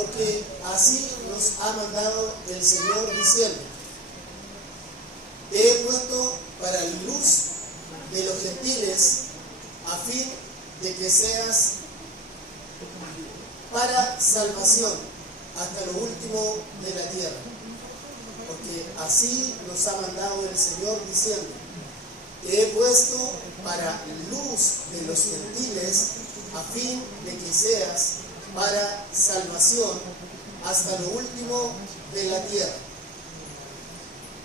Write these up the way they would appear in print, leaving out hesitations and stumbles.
porque así nos ha mandado el Señor diciendo: te he puesto para luz de los gentiles, a fin de que seas para salvación hasta lo último de la tierra. Porque así nos ha mandado el Señor diciendo: te he puesto para luz de los gentiles, a fin de que seas para salvación hasta lo último de la tierra.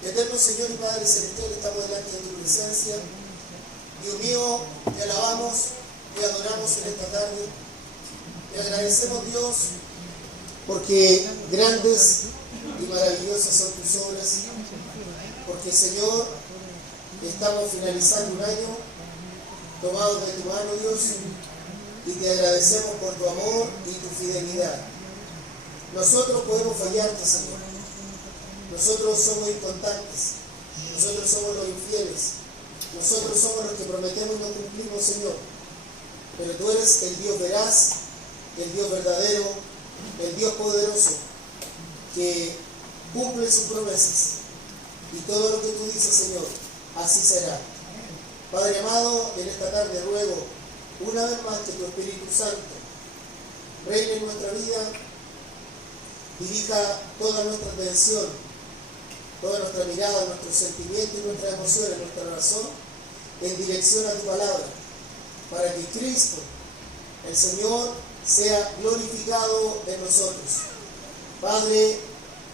Eterno Señor y Padre Celestial, estamos delante de tu presencia. Dios mío, te alabamos, te adoramos en esta tarde. Te agradecemos, Dios, porque grandes y maravillosas son tus obras. Porque, Señor, estamos finalizando un año tomados de tu mano, Dios, y te agradecemos por tu amor y tu fidelidad. Nosotros podemos fallarte, Señor. Nosotros somos inconstantes. Nosotros somos los infieles. Nosotros somos los que prometemos y no cumplimos, Señor. Pero tú eres el Dios veraz, el Dios verdadero, el Dios poderoso, que cumple sus promesas. Y todo lo que tú dices, Señor, así será. Padre amado, en esta tarde ruego una vez más que tu Espíritu Santo reine en nuestra vida, dirija toda nuestra atención, toda nuestra mirada, nuestros sentimientos y nuestras emociones, nuestra razón, en dirección a tu palabra, para que Cristo, el Señor, sea glorificado en nosotros. Padre,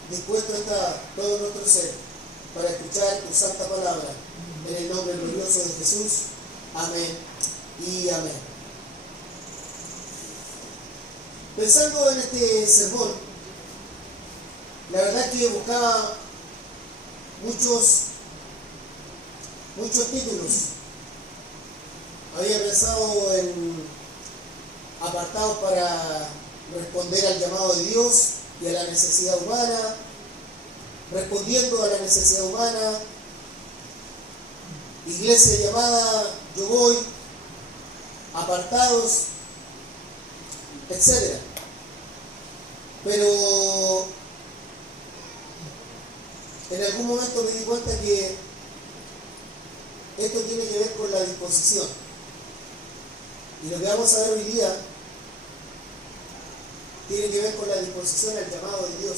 dispuesto está todo nuestro ser para escuchar tu santa palabra, en el nombre glorioso de Jesús. Amén y amén. Pensando en este sermón, la verdad que buscaba muchos títulos. Había pensado en apartados para responder al llamado de Dios y a la necesidad humana, respondiendo a la necesidad humana, iglesia llamada Yo Voy, apartados, etc. Pero en algún momento me di cuenta que esto tiene que ver con la disposición. Y lo que vamos a ver hoy día tiene que ver con la disposición al llamado de Dios.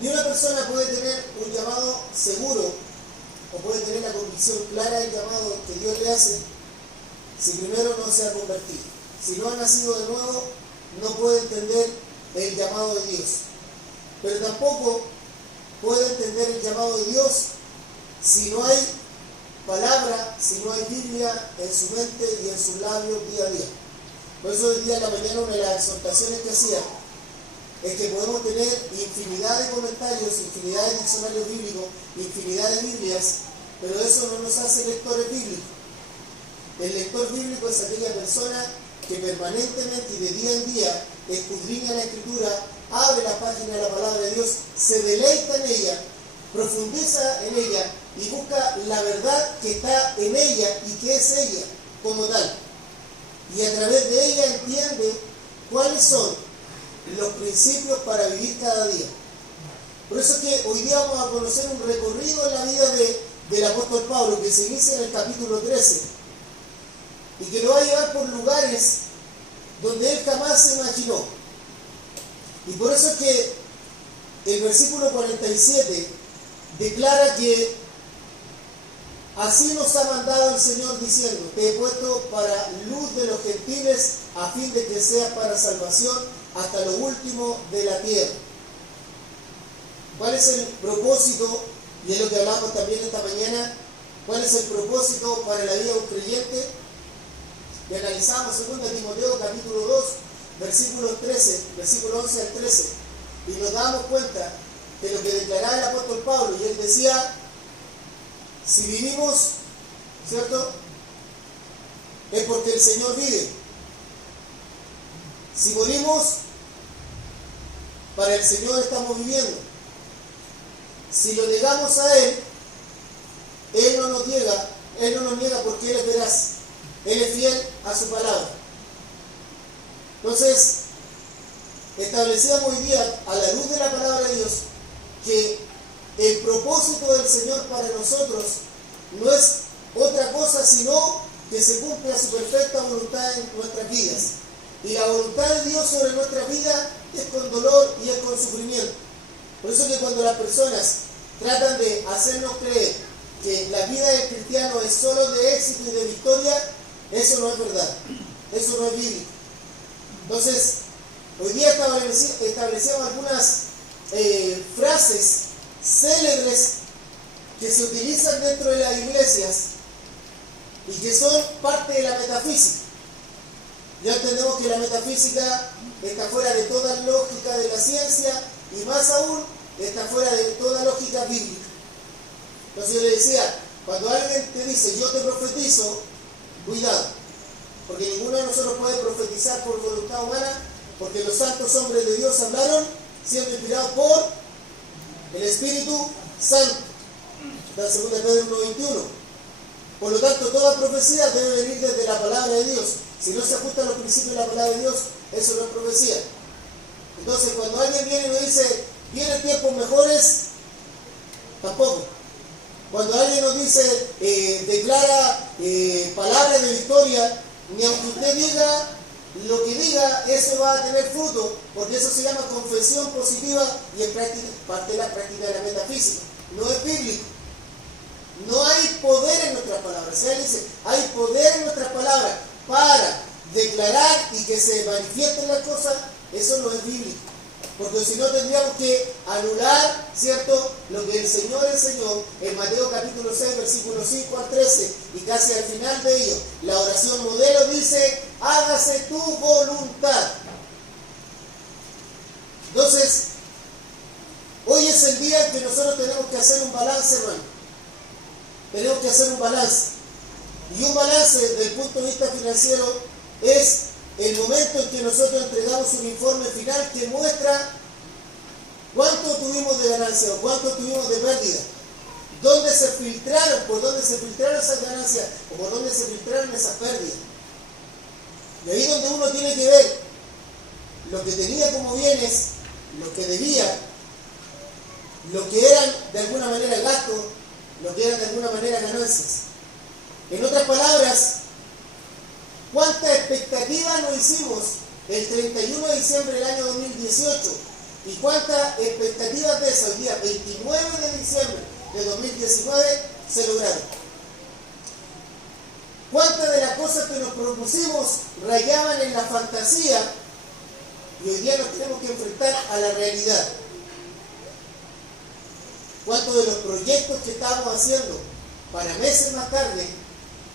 Ni una persona puede tener un llamado seguro o puede tener la convicción clara del llamado que Dios le hace si primero no se ha convertido. Si no ha nacido de nuevo, no puede entender el llamado de Dios. Pero tampoco puede entender el llamado de Dios si no hay palabra, si no hay Biblia en su mente y en sus labios día a día. Por eso hoy día en la mañana una de las exhortaciones que hacía es que podemos tener infinidad de comentarios, infinidad de diccionarios bíblicos, infinidad de Biblias, pero eso no nos hace lectores bíblicos. El lector bíblico es aquella persona que permanentemente y de día en día escudriña la Escritura, abre la página de la palabra de Dios, se deleita en ella, profundiza en ella y busca la verdad que está en ella y que es ella como tal. Y a través de ella entiende cuáles son los principios para vivir cada día. Por eso es que hoy día vamos a conocer un recorrido en la vida del apóstol Pablo que se inicia en el capítulo 13 y que lo va a llevar por lugares donde él jamás se imaginó. Y por eso es que el versículo 47 declara que así nos ha mandado el Señor diciendo: te he puesto para luz de los gentiles, a fin de que seas para salvación hasta lo último de la tierra. ¿Cuál es el propósito? Y es lo que hablamos también esta mañana. ¿Cuál es el propósito para la vida de un creyente? Y analizamos 2 Timoteo capítulo 2, versículo 11 al 13. Y nos damos cuenta de lo que declaraba el apóstol Pablo. Y él decía: si vivimos, ¿cierto?, es porque el Señor vive. Si morimos, para el Señor estamos viviendo. Si lo negamos a Él, Él no nos niega porque Él es veraz. Él es fiel a su palabra. Entonces, establecíamos hoy día, a la luz de la palabra de Dios, que el propósito del Señor para nosotros no es otra cosa sino que se cumpla su perfecta voluntad en nuestras vidas. Y la voluntad de Dios sobre nuestra vida es con dolor y es con sufrimiento. Por eso que cuando las personas tratan de hacernos creer que la vida del cristiano es solo de éxito y de victoria, eso no es verdad, eso no es bíblico. Entonces, hoy día establecemos algunas frases célebres que se utilizan dentro de las iglesias y que son parte de la metafísica. Ya entendemos que la metafísica está fuera de toda lógica de la ciencia y más aún está fuera de toda lógica bíblica. Entonces yo le decía, cuando alguien te dice yo te profetizo, cuidado, porque ninguno de nosotros puede profetizar por voluntad humana, porque los santos hombres de Dios hablaron siendo inspirados por el Espíritu Santo. La 2 Pedro 1:21. Por lo tanto, toda profecía debe venir desde la palabra de Dios. Si no se ajusta a los principios de la palabra de Dios, eso no es profecía. Entonces, cuando alguien viene y nos dice, vienen tiempos mejores, tampoco. Cuando alguien nos dice, declara palabras de victoria, ni aunque usted diga lo que diga, eso va a tener fruto, porque eso se llama confesión positiva y es parte de la práctica de la metafísica. No es bíblico. No hay poder en nuestras palabras. O sea, él dice, hay poder en nuestras palabras para declarar y que se manifiesten las cosas. Eso no es bíblico. Porque si no tendríamos que anular, ¿cierto?, lo que el Señor enseñó en Mateo capítulo 6, versículos 5 al 13, y casi al final de ello, la oración modelo dice, hágase tu voluntad. Entonces, hoy es el día en que nosotros tenemos que hacer un balance, hermano. Tenemos que hacer un balance. Y un balance desde el punto de vista financiero es el momento en que nosotros entregamos un informe final que muestra cuánto tuvimos de ganancia o cuánto tuvimos de pérdida. ¿Dónde se filtraron? ¿Por dónde se filtraron esas ganancias? ¿O por dónde se filtraron esas pérdidas? Y ahí donde uno tiene que ver lo que tenía como bienes, lo que debía, lo que eran de alguna manera gastos, lo que eran de alguna manera ganancias. En otras palabras, ¿cuánta expectativa nos hicimos el 31 de diciembre del año 2018? ¿Y cuántas expectativas de eso el día 29 de diciembre de 2019 se lograron? ¿Cuántas de las cosas que nos propusimos rayaban en la fantasía y hoy día nos tenemos que enfrentar a la realidad? ¿Cuántos de los proyectos que estábamos haciendo para meses más tarde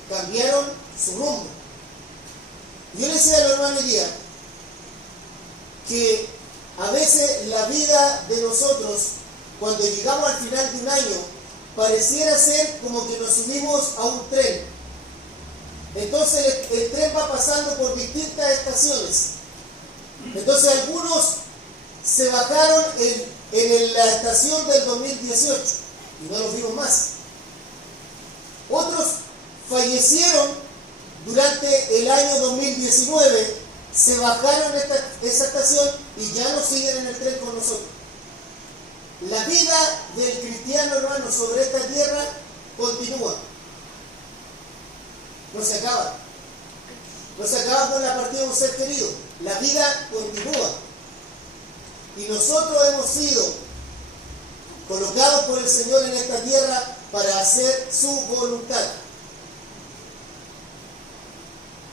cambiaron su rumbo? Yo le decía a los hermanos hoy día que a veces la vida de nosotros, cuando llegamos al final de un año, pareciera ser como que nos subimos a un tren. Entonces el tren va pasando por distintas estaciones. Entonces algunos se bajaron en la estación del 2018 y no los vimos más. Otros fallecieron durante el año 2019, se bajaron esa estación y ya no siguen en el tren con nosotros. La vida del cristiano, hermano, sobre esta tierra continúa. No se acaba. No se acaba con la partida de un ser querido. La vida continúa. Y nosotros hemos sido colocados por el Señor en esta tierra para hacer su voluntad.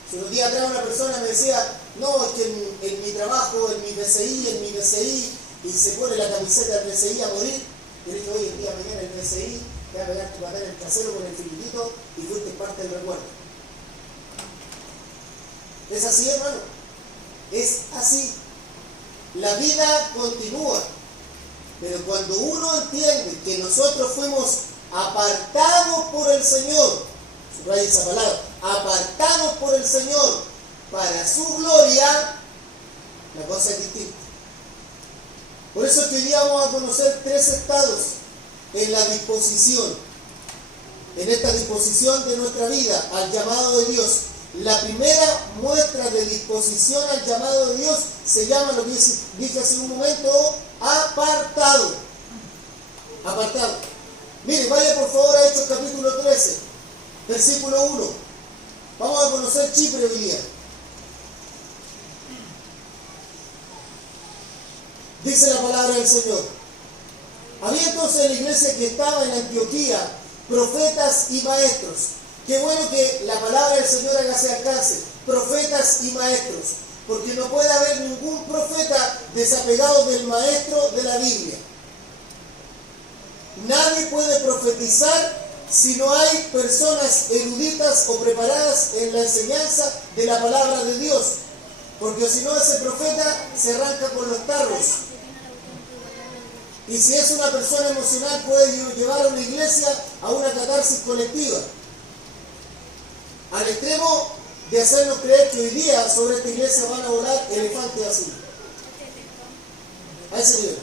Si unos días atrás una persona me decía, no, es que en mi trabajo, en mi BCI, y se pone la camiseta del BCI a morir, y le dije, oye, el día de mañana el BCI te va a pegar tu patada en el trasero con el filiquito y fuiste parte del recuerdo. ¿Es así, hermano? Es así. La vida continúa. Pero cuando uno entiende que nosotros fuimos apartados por el Señor, subraya esa palabra, apartados por el Señor para su gloria, la cosa es distinta. Por eso es que hoy día vamos a conocer 3 estados en la disposición, en esta disposición de nuestra vida al llamado de Dios. la primera muestra de disposición al llamado de Dios se llama, lo que dije hace un momento, apartado. Apartado. Mire, vaya por favor a Hechos capítulo 13, versículo 1. Vamos a conocer Chipre hoy día. Dice la palabra del Señor. Había entonces en la iglesia que estaba en Antioquía profetas y maestros. Qué bueno que la palabra del Señor haga ese alcance. Profetas y maestros. Porque no puede haber ningún profeta desapegado del maestro de la Biblia. Nadie puede profetizar si no hay personas eruditas o preparadas en la enseñanza de la palabra de Dios. Porque si no, ese profeta se arranca por los tarros. Y si es una persona emocional, puede llevar a una iglesia a una catarsis colectiva. Al extremo de hacernos creer que hoy día sobre esta iglesia van a volar elefantes así. A ese nivel.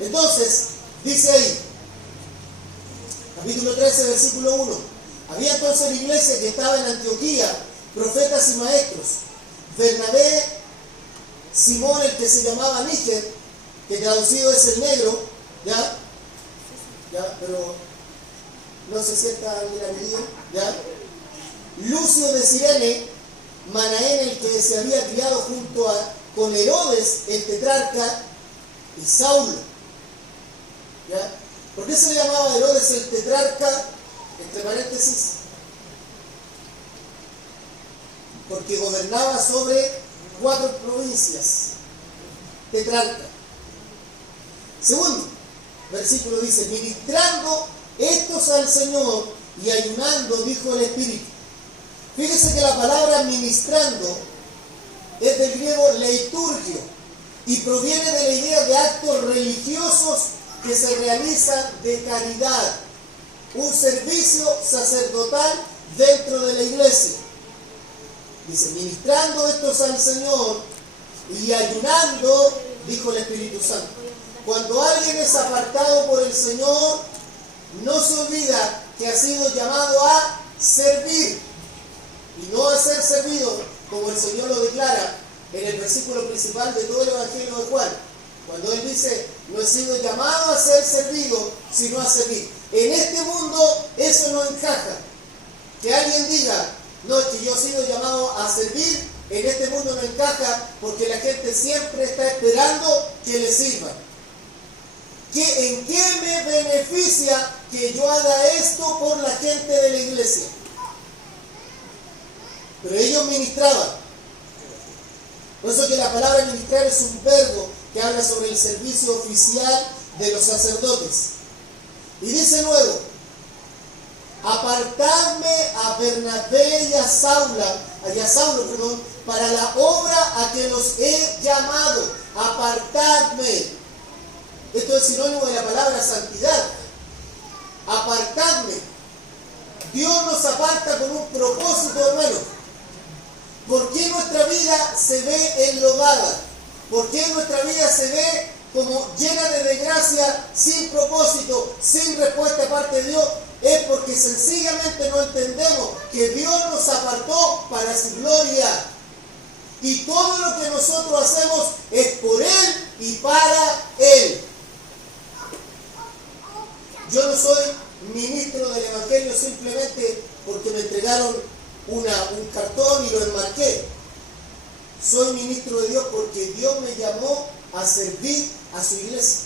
Entonces, dice ahí, capítulo 13, versículo 1. Había entonces en la iglesia que estaba en Antioquía profetas y maestros. Bernabé, Simón, el que se llamaba Níger, que traducido es el negro, ¿ya? Pero no se sienta alguien a medir, ¿ya? Lucio de Cirene, Manaén, el que se había criado con Herodes, el tetrarca, y Saulo, ¿ya? ¿Por qué se le llamaba Herodes el tetrarca? Entre paréntesis, porque gobernaba sobre 4 provincias, tetrarca. Segundo versículo dice, ministrando estos al Señor y ayunando, dijo el Espíritu. Fíjese que la palabra ministrando es del griego leiturgio y proviene de la idea de actos religiosos que se realizan de caridad, un servicio sacerdotal dentro de la iglesia. Dice, ministrando estos al Señor y ayunando, dijo el Espíritu Santo. Cuando alguien es apartado por el Señor, no se olvida que ha sido llamado a servir y no a ser servido, como el Señor lo declara en el versículo principal de todo el Evangelio de Juan, cuando Él dice, no he sido llamado a ser servido, sino a servir. En este mundo eso no encaja. Que alguien diga, no, es que yo he sido llamado a servir, en este mundo no encaja, porque la gente siempre está esperando que le sirvan. ¿En qué me beneficia que yo haga esto por la gente de la iglesia? Pero ellos ministraban. Por eso que la palabra ministrar es un verbo que habla sobre el servicio oficial de los sacerdotes. Y dice luego, apartadme a Bernabé y a Saulo, para la obra a que los he llamado. Apartadme. Esto es sinónimo de la palabra santidad. Apartadme. Dios nos aparta con un propósito, hermano. ¿Por qué nuestra vida se ve enlodada? ¿Por qué nuestra vida se ve como llena de desgracia, sin propósito, sin respuesta de parte de Dios? Es porque sencillamente no entendemos que Dios nos apartó para su gloria. Y todo lo que nosotros hacemos es por Él y para Él. Yo no soy ministro del Evangelio simplemente porque me entregaron un cartón y lo enmarqué. Soy ministro de Dios porque Dios me llamó a servir a su iglesia.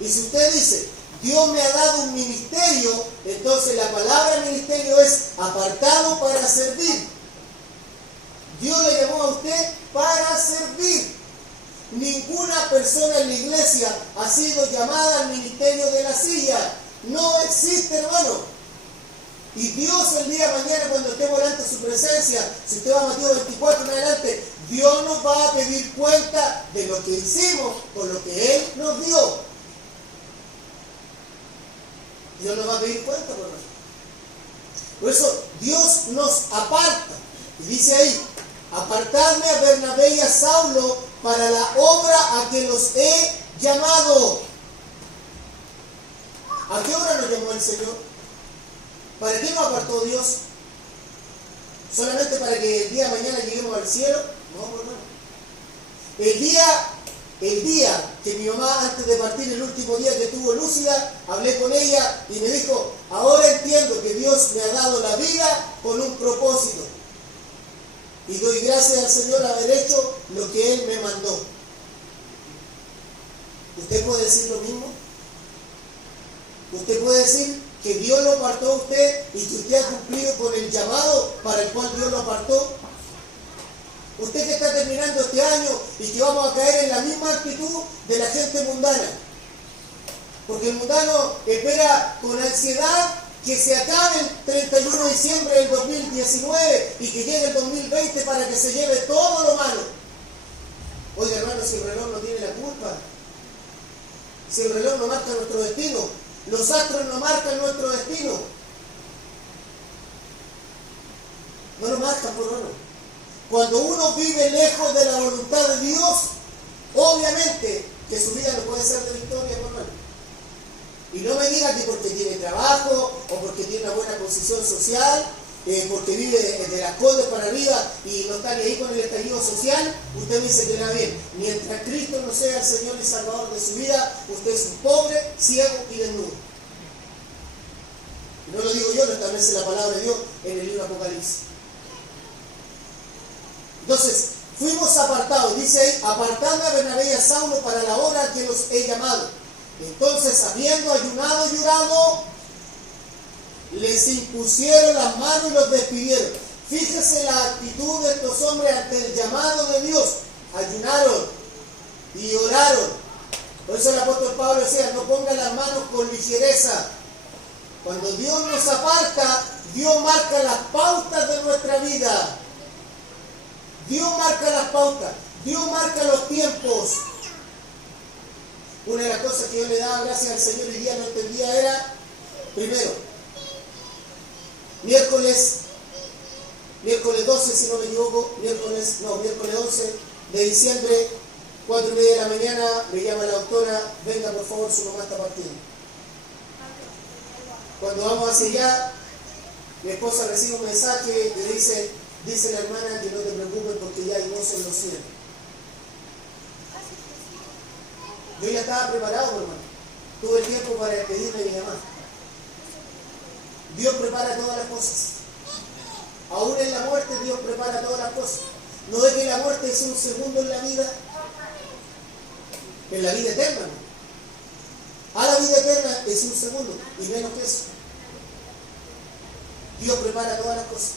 Y si usted dice, Dios me ha dado un ministerio, entonces la palabra ministerio es apartado para servir. Dios le llamó a usted para servir. Ninguna persona en la iglesia ha sido llamada al ministerio de la silla. No existe, hermano. Y Dios el día de mañana, cuando estemos delante de su presencia, si usted va a Mateo 24 en adelante, Dios nos va a pedir cuenta de lo que hicimos con lo que Él nos dio. Dios nos va a pedir cuenta por nosotros. Por eso Dios nos aparta. Y dice ahí, apartadme a Bernabé y a Saulo para la obra a que los he llamado. ¿A qué obra nos llamó el Señor? ¿Para qué nos apartó Dios? ¿Solamente para que el día de mañana lleguemos al cielo? No, hermano. El día que mi mamá, antes de partir, el último día que estuvo lúcida, hablé con ella y me dijo, ahora entiendo que Dios me ha dado la vida con un propósito. Y doy gracias al Señor haber hecho lo que Él me mandó. ¿Usted puede decir lo mismo? ¿Usted puede decir que Dios lo apartó a usted y que usted ha cumplido con el llamado para el cual Dios lo apartó? Usted que está terminando este año y que vamos a caer en la misma actitud de la gente mundana. Porque el mundano espera con ansiedad que se acabe el 31 de diciembre del 2019 y que llegue el 2020 para que se lleve todo lo malo. Oiga, hermano, si el reloj no tiene la culpa, si el reloj no marca nuestro destino, los astros no marcan nuestro destino. No lo marcan, por hermano. Cuando uno vive lejos de la voluntad de Dios, obviamente que su vida no puede ser de victoria, hermano. Y no me diga que porque tiene trabajo o porque tiene una buena posición social, porque vive de las Condes para arriba y no está ni ahí con el estallido social, usted me dice que no bien. Mientras Cristo no sea el Señor y Salvador de su vida, usted es un pobre, ciego y desnudo. Y no lo digo yo, lo establece la palabra de Dios en el libro Apocalipsis. Entonces, fuimos apartados, dice ahí, apartando a Bernabé y a Saulo para la obra que los he llamado. Entonces, habiendo ayunado y llorado, les impusieron las manos y los despidieron. Fíjese la actitud de estos hombres ante el llamado de Dios. Ayunaron y oraron. Por eso el apóstol Pablo decía, no pongan las manos con ligereza. Cuando Dios nos aparta, Dios marca las pautas de nuestra vida. Dios marca las pautas, Dios marca los tiempos. Una de las cosas que yo le daba gracias al Señor y día no entendía era, primero, miércoles 12, si no me equivoco, miércoles 11 de diciembre, 4:30 de la mañana, me llama la doctora, venga por favor, su mamá está partiendo. Cuando vamos hacia allá, mi esposa recibe un mensaje que dice la hermana que no te preocupes porque ya hay gozo en los cielos. Yo ya estaba preparado, hermano. Tuve el tiempo para despedirme de mi mamá. Dios prepara todas las cosas. Aún en la muerte Dios prepara todas las cosas. No es que la muerte es un segundo en la vida eterna. ¿No? A la vida eterna es un segundo y menos que eso. Dios prepara todas las cosas.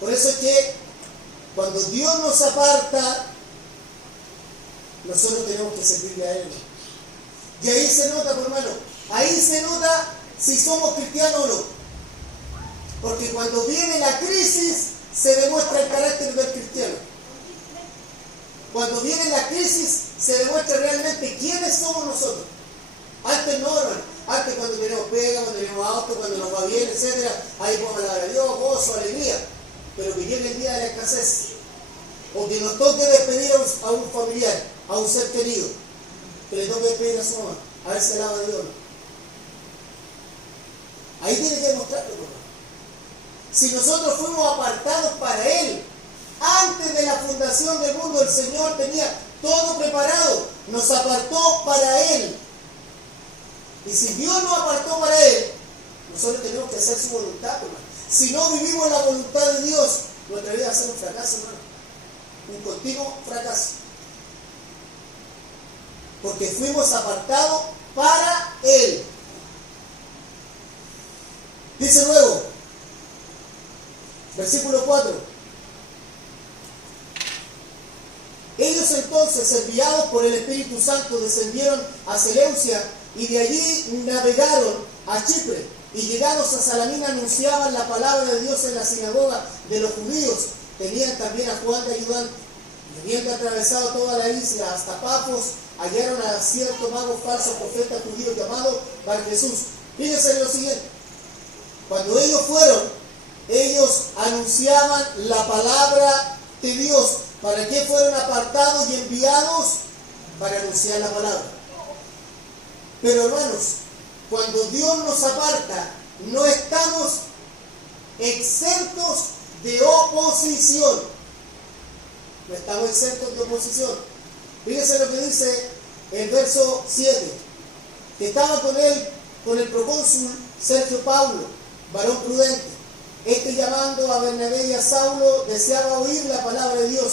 Por eso es que cuando Dios nos aparta, nosotros tenemos que servirle a Él. Y ahí se nota, hermano, ahí se nota si somos cristianos o no. Porque cuando viene la crisis, se demuestra el carácter del cristiano. Cuando viene la crisis, se demuestra realmente quiénes somos nosotros. Antes no, hermano. Antes cuando tenemos pega, cuando tenemos auto, cuando nos va bien, etc., ahí podemos alabar a Dios, gozo, alegría. Pero que llegue el día de la escasez, o que nos toque despedir a un familiar, a un ser querido, que le toque despedir a su mamá, a ver si alaba a Dios. Ahí tiene que demostrarlo, hermano. Si nosotros fuimos apartados para Él, antes de la fundación del mundo, el Señor tenía todo preparado, nos apartó para Él. Y si Dios nos apartó para Él, nosotros tenemos que hacer su voluntad, hermano. Si no vivimos la voluntad de Dios, nuestra vida va a ser un fracaso, hermano. Un continuo fracaso. Porque fuimos apartados para Él. Dice luego, versículo 4. Ellos entonces, enviados por el Espíritu Santo, descendieron a Seleucia y de allí navegaron a Chipre. Y llegados a Salamina anunciaban la palabra de Dios en la sinagoga de los judíos. Tenían también a Juan de ayudante. Y habiendo atravesado toda la isla hasta Pafos, hallaron a cierto mago falso profeta judío llamado Bar Jesús. Fíjense en lo siguiente. Cuando ellos fueron, ellos anunciaban la palabra de Dios. ¿Para qué fueron apartados y enviados? Para anunciar la palabra. Pero hermanos, cuando Dios nos aparta, no estamos exentos de oposición. No estamos exentos de oposición. Fíjense lo que dice el verso 7. Que estaba con él, con el procónsul Sergio Paulo, varón prudente. Este, llamando a Bernabé y a Saulo, deseaba oír la palabra de Dios,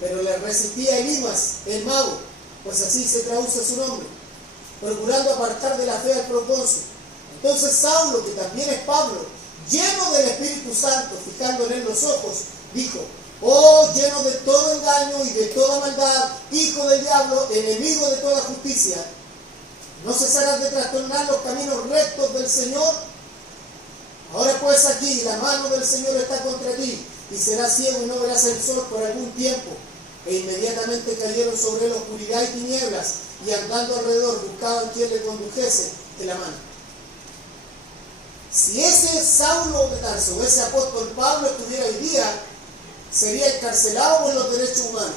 pero le resistía Elimas, el mago, pues así se traduce su nombre, procurando apartar de la fe al procónsul. Entonces Saulo, que también es Pablo, lleno del Espíritu Santo, fijando en él los ojos, dijo: oh, lleno de todo engaño y de toda maldad, hijo del diablo, enemigo de toda justicia, ¿no cesarás de trastornar los caminos rectos del Señor? Ahora pues aquí la mano del Señor está contra ti, y serás ciego y no verás el sol por algún tiempo. E inmediatamente cayeron sobre él oscuridad y tinieblas, y andando alrededor buscaban quien le condujese de la mano. Si ese Saulo de Tarso, ese apóstol Pablo, estuviera hoy día, sería encarcelado por los derechos humanos.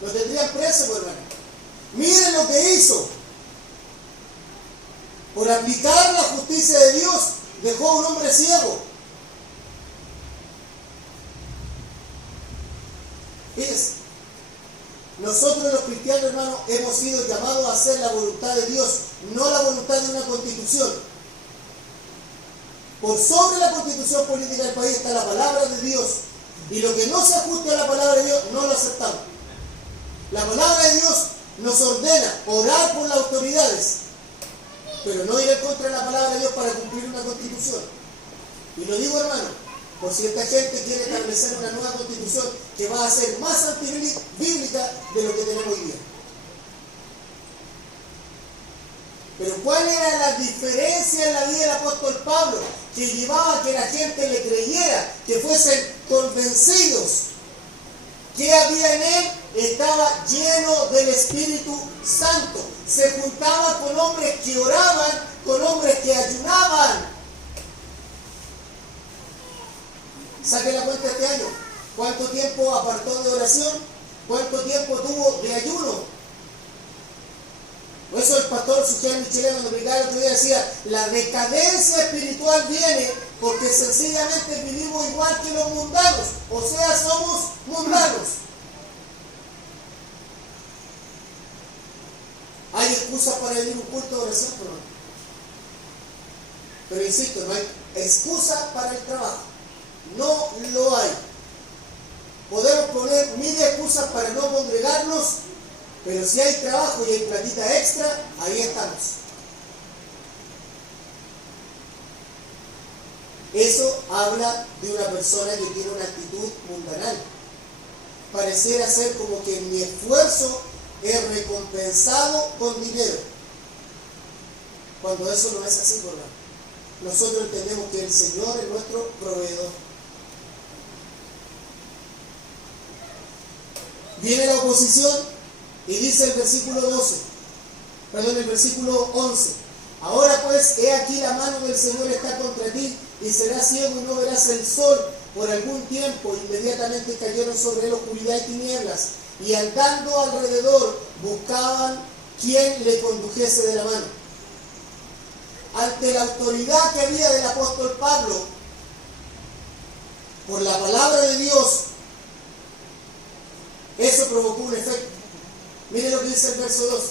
Lo tendrían preso, por hermano. Miren lo que hizo. Por aplicar la justicia de Dios, dejó a un hombre ciego. Fíjense, nosotros los cristianos, hermanos, hemos sido llamados a hacer la voluntad de Dios, no la voluntad de una constitución. Por sobre la constitución política del país está la palabra de Dios, y lo que no se ajuste a la palabra de Dios no lo aceptamos. La palabra de Dios nos ordena orar por las autoridades, pero no ir en contra de la palabra de Dios para cumplir una constitución. Y lo digo, hermano, por si esta gente quiere establecer una nueva constitución que va a ser más antibíblica de lo que tenemos hoy día. Pero ¿cuál era la diferencia en la vida del apóstol Pablo? Que llevaba a que la gente le creyera, que fuesen convencidos. ¿Qué había en él? Estaba lleno del Espíritu Santo. Se juntaba con hombres que oraban, con hombres que ayunaban. Saque la cuenta este año. ¿Cuánto tiempo apartó de oración? ¿Cuánto tiempo tuvo de ayuno? Por eso el pastor Suján Michelet, cuando predicaba el otro día, decía: la decadencia espiritual viene porque sencillamente vivimos igual que los mundanos, o sea, somos mundanos. Hay excusas para venir a un culto de oración, pero insisto, no hay excusa para el trabajo, no lo hay. Podemos poner mil excusas para no congregarnos, pero si hay trabajo y hay platita extra, ahí estamos. Eso habla de una persona que tiene una actitud mundanal. Pareciera ser como que mi esfuerzo es recompensado con dinero, cuando eso no es así, ¿verdad? Nosotros entendemos que el Señor es nuestro proveedor. Viene la oposición. Y dice el versículo 11: ahora pues, he aquí la mano del Señor está contra ti, y serás ciego y no verás el sol por algún tiempo. Inmediatamente cayeron sobre él oscuridad y tinieblas, y andando alrededor buscaban quien le condujese de la mano. Ante la autoridad que había del apóstol Pablo, por la palabra de Dios, eso provocó un efecto. Mire lo que dice el verso 2.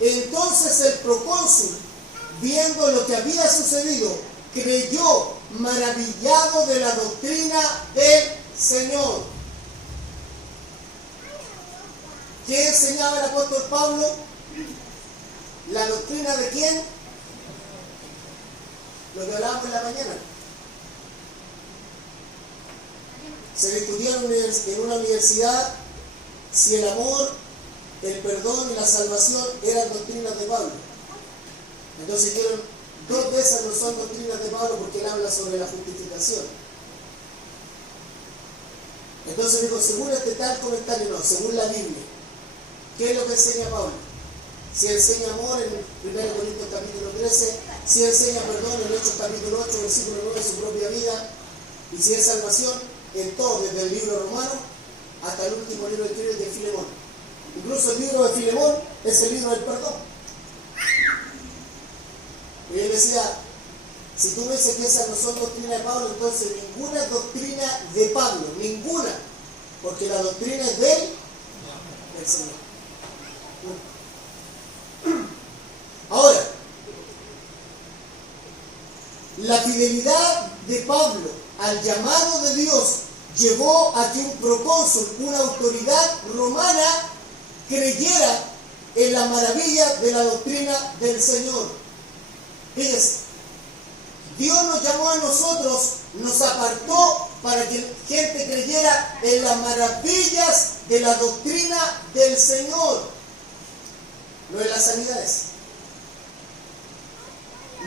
Entonces el procónsul, viendo lo que había sucedido, creyó, maravillado de la doctrina del Señor. ¿Qué enseñaba el apóstol Pablo? ¿La doctrina de quién? Lo que hablábamos en la mañana. Se le estudió en una universidad si el amor, el perdón y la salvación eran doctrinas de Pablo. Entonces dijeron: dos de esas no son doctrinas de Pablo, porque él habla sobre la justificación. Entonces dijo: según este tal comentario, no, según la Biblia. ¿Qué es lo que enseña Pablo? Si enseña amor en 1 Corintios capítulo 13, si enseña perdón en Hechos capítulo 8, versículo 9 en su propia vida, y si es salvación en todo, desde el libro romano hasta el último libro de Filemón. Incluso el libro de Filemón es el libro del perdón. Y yo decía, si tú me dices que esas no son doctrinas de Pablo, entonces ninguna es doctrina de Pablo, ninguna. Porque la doctrina es del Señor. Ahora, la fidelidad de Pablo al llamado de Dios llevó a que un procónsul, una autoridad romana, creyera en la maravilla de la doctrina del Señor. Fíjense, Dios nos llamó a nosotros, nos apartó para que gente creyera en las maravillas de la doctrina del Señor, no en las sanidades,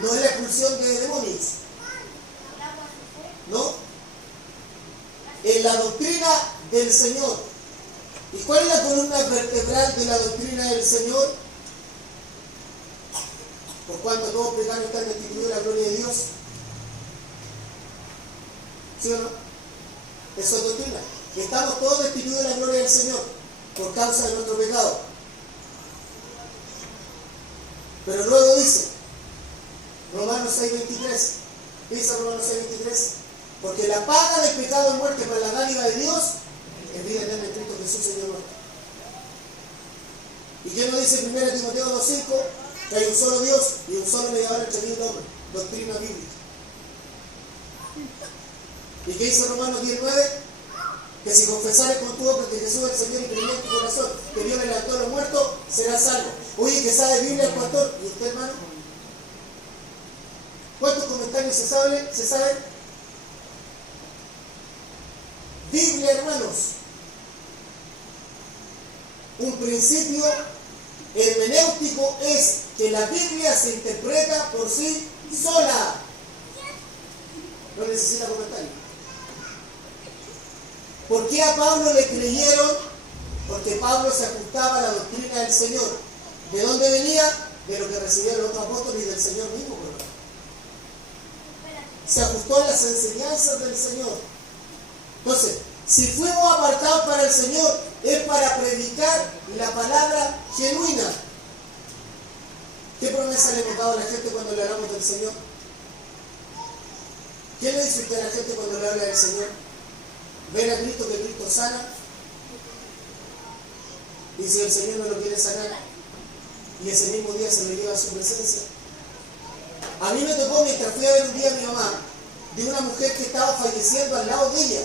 no en la expulsión de demonios, no, en la doctrina del Señor. ¿Y cuál es la columna vertebral de la doctrina del Señor? Por cuanto todos pecados están destituidos de la gloria de Dios. ¿Sí o no? Eso es doctrina. Estamos todos destituidos de la gloria del Señor por causa de nuestro pecado. Pero luego dice, Romanos 6:23, dice Romanos 6:23, porque la paga del pecado es muerte, pero la dádiva de Dios es vida eterna en Cristo Jesús, Señor nuestro. ¿Y qué nos dice 1 Timoteo 2:5? Que hay un solo Dios y un solo mediador entre Dios y el hombre. Doctrina bíblica. ¿Y qué dice Romanos 10:9? Que si confesares con tu boca que Jesús es el Señor y creyeres en tu corazón que Dios le levantó a los muertos, serás salvo. Oye, que sabe Biblia el pastor. ¿Y usted, hermano? ¿Cuántos comentarios se sabe? Biblia, hermanos. Un principio hermenéutico es que la Biblia se interpreta por sí sola. No necesita comentario. ¿Por qué a Pablo le creyeron? Porque Pablo se ajustaba a la doctrina del Señor. ¿De dónde venía? De lo que recibieron los otros apóstoles y del Señor mismo, ¿verdad? Se ajustó a las enseñanzas del Señor. Entonces, si fuimos apartados para el Señor, es para predicar la palabra genuina. ¿Qué promesa le hemos dado a la gente cuando le hablamos del Señor? ¿Qué le dice usted a la gente cuando le habla del Señor? Ven a Cristo, que Cristo sana. Y si el Señor no lo quiere sanar, y ese mismo día se lo lleva a su presencia. A mí me tocó, mientras fui a ver un día a mi mamá, de una mujer que estaba falleciendo al lado de ella.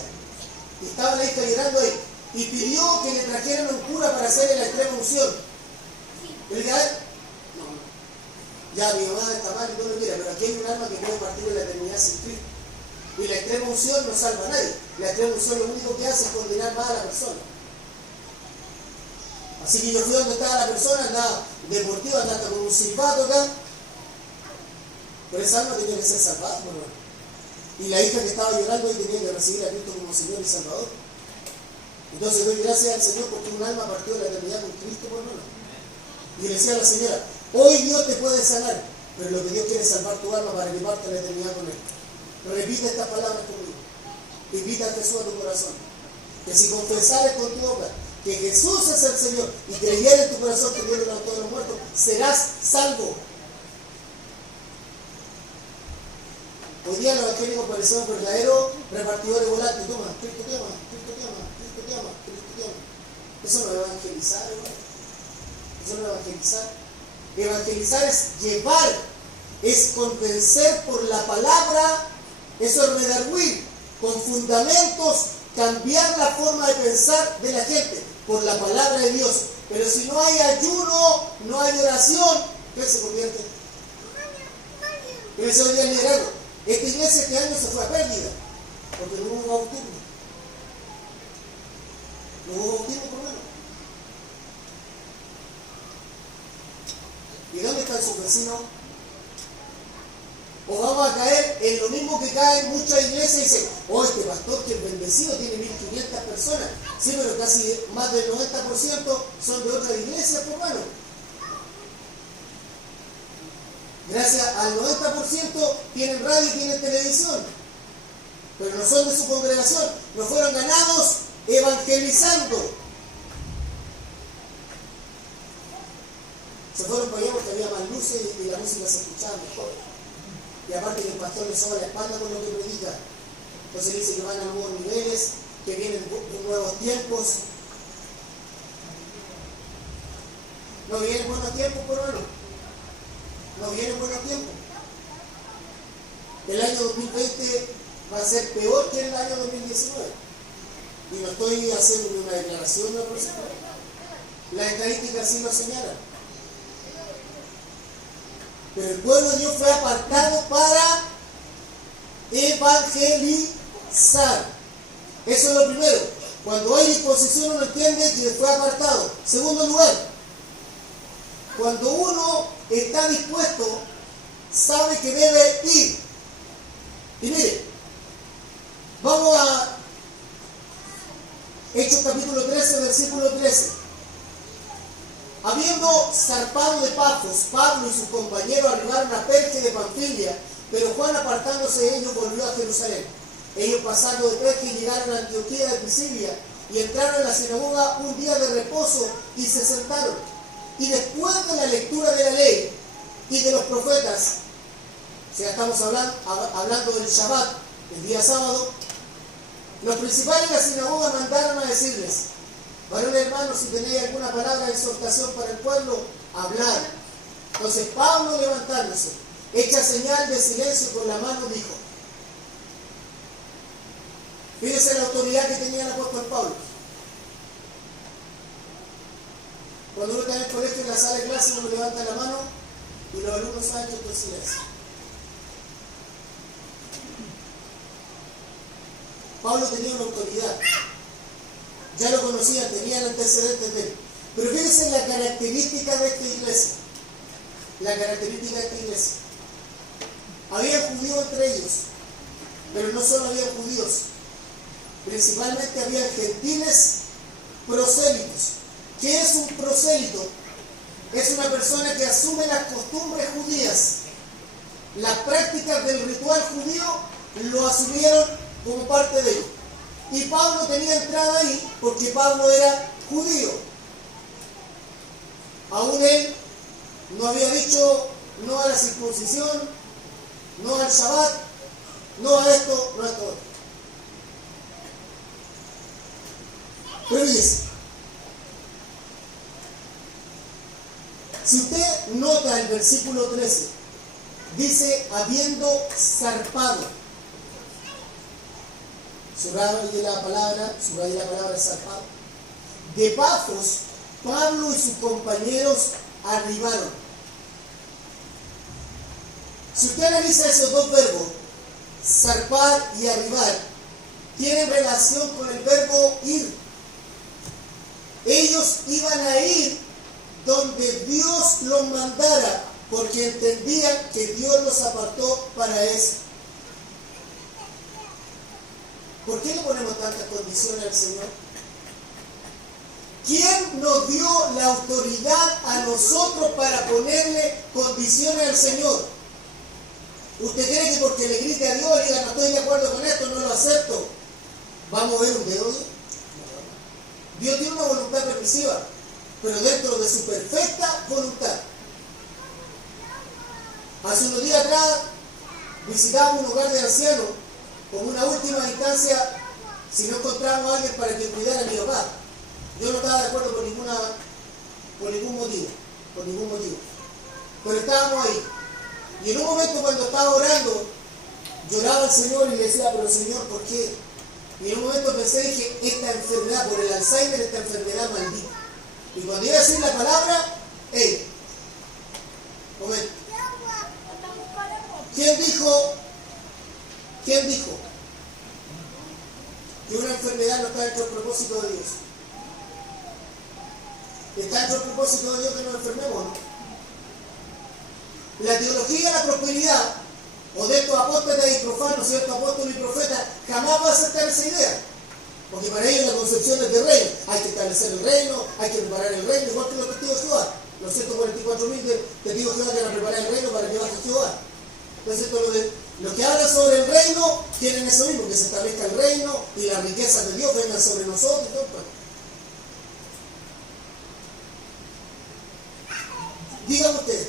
Y estaba la hija llorando ahí. Y pidió que le trajeran un cura para hacerle la extrema unción. Y le dije, no. Ya mi mamá está mal y no lo quiere, pero aquí hay un alma que puede partir de la eternidad sin Cristo. Y la extrema unción no salva a nadie. La extrema unción lo único que hace es condenar más a la persona. Así que yo fui donde estaba la persona, andaba deportiva, andaba con un silbato acá. Pero esa alma tenía que ser salvada, hermano. Y la hija que estaba llorando ahí tenía que recibir a Cristo como Señor y Salvador. Entonces doy gracias al Señor porque un alma partió de la eternidad con Cristo, hermano. Y le decía a la señora, hoy Dios te puede sanar, pero lo que Dios quiere es salvar tu alma para que parte la eternidad con Él. Repite estas palabras conmigo. Invita a Jesús a tu corazón. Que si confesares con tu boca que Jesús es el Señor y creyeres en tu corazón que Dios levantó de los muertos, serás salvo. Hoy día los evangélicos parecemos verdaderos repartidores volantes. Toma, Cristo te ama, Cristo te ama, Cristo te ama, Cristo te ama. Eso no es evangelizar, hermano. Eso no es evangelizar. Evangelizar es llevar, es convencer por la palabra. Eso es redarguir con fundamentos, cambiar la forma de pensar de la gente por la palabra de Dios. Pero si no hay ayuno, no hay oración, ¿qué se convierte? Iglesia hoy día liderazgo. Esta iglesia este año se fue a pérdida porque no hubo bautismo. No hubo bautismo, por lo menos. ¿Y dónde están sus vecinos? O vamos a caer en lo mismo que caen muchas iglesias y dicen, oh, este pastor que es bendecido tiene 1500 personas. Sí, pero casi más del 90% son de otras iglesias, por mano. Gracias al 90% tienen radio y tienen televisión. Pero no son de su congregación. No fueron ganados evangelizando. Se fueron para allá porque había más luces y la música se escuchaba mejor. Y aparte que el pastor le soba la espalda con lo que predica. Entonces dice que van a nuevos niveles, que vienen nuevos tiempos. No vienen buenos tiempos, por hermano. No vienen buenos tiempos. El año 2020 va a ser peor que el año 2019. Y no estoy haciendo una declaración de la persona. Las estadísticas sí lo señalan. Pero el pueblo de Dios fue apartado para evangelizar. Eso es lo primero. Cuando hay disposición uno entiende que fue apartado. Segundo lugar, cuando uno está dispuesto, sabe que debe ir. Y mire, vamos a Hechos capítulo 13, versículo 13. Habiendo zarpado de Pafos, Pablo y sus compañeros arribaron a Perge de Panfilia, pero Juan, apartándose de ellos, volvió a Jerusalén. Ellos, pasando de Perge, llegaron a Antioquía de Pisidia y entraron en la sinagoga un día de reposo y se sentaron. Y después de la lectura de la ley y de los profetas, o sea, estamos hablando del Shabbat, el día sábado, los principales de la sinagoga mandaron a decirles: varones hermanos, si tenéis alguna palabra de exhortación para el pueblo, hablad. Entonces Pablo, levantándose, hecha señal de silencio con la mano, dijo. Fíjense la autoridad que tenía el apóstol Pablo. Cuando uno está en el colegio, en la sala de clase, uno levanta la mano y los alumnos saben que esto es silencio. Pablo tenía una autoridad. Ya lo conocían, tenían antecedentes de él. Pero fíjense la característica de esta iglesia. La característica de esta iglesia. Había judíos entre ellos, pero no solo había judíos. Principalmente había gentiles prosélitos. ¿Qué es un prosélito? Es una persona que asume las costumbres judías. Las prácticas del ritual judío lo asumieron como parte de ello. Y Pablo tenía entrada ahí porque Pablo era judío. Aún él no había dicho no a la circuncisión, no al Shabbat, no a esto, no a esto otro. Pero fíjese, si usted nota el versículo 13, dice habiendo zarpado. Subraye la palabra zarpado. De Pafos, Pablo y sus compañeros arribaron. Si usted analiza esos dos verbos, zarpar y arribar, tienen relación con el verbo ir. Ellos iban a ir donde Dios los mandara, porque entendían que Dios los apartó para eso. ¿Por qué le ponemos tantas condiciones al Señor? ¿Quién nos dio la autoridad a nosotros para ponerle condiciones al Señor? ¿Usted cree que porque le grite a Dios y diga no estoy de acuerdo con esto, no lo acepto, va a mover un dedo? Dios tiene una voluntad permisiva, pero dentro de su perfecta voluntad. Hace unos días atrás visitábamos un hogar de ancianos. Como una última instancia, si no encontrábamos a alguien para que cuidara a mi papá. Yo no estaba de acuerdo por ningún motivo. Pero estábamos ahí. Y en un momento cuando estaba orando, lloraba al Señor y le decía, pero Señor, ¿por qué? Y en un momento pensé, dije, esta enfermedad, por el Alzheimer, esta enfermedad maldita. Y cuando iba a decir la palabra, momento. ¿Quién dijo que una enfermedad no está dentro del propósito de Dios? ¿Está dentro del propósito de Dios que nos enfermemos, no? La teología de la prosperidad, o de estos apóstoles y profanos, ciertos apóstoles y profetas, jamás va a aceptar esa idea. Porque para ellos la concepción es de reino. Hay que establecer el reino, hay que preparar el reino, igual que los testigos de Jehová. Los 144.000 testigos de Jehová que van a preparar el reino para que baje Jehová. Entonces, los que hablan sobre el reino quieren eso mismo, que se establezca el reino y las riquezas de Dios vengan sobre nosotros y todo. Díganme ustedes,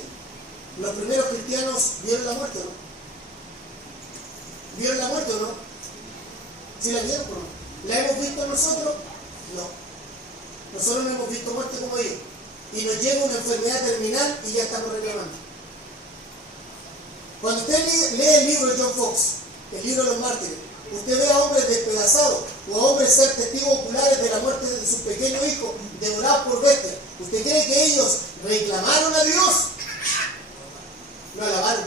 los primeros cristianos vieron la muerte, ¿no? ¿Vieron la muerte o no? ¿Sí la vieron o no? ¿La hemos visto nosotros? No. Nosotros no hemos visto muerte como ellos. Y nos llega una enfermedad terminal y ya estamos reclamando. Cuando usted lee el libro de John Fox, el libro de los mártires, usted ve a hombres despedazados o a hombres ser testigos oculares de la muerte de sus pequeños hijos devorados por bestias. ¿Usted cree que ellos reclamaron a Dios? Lo alabaron.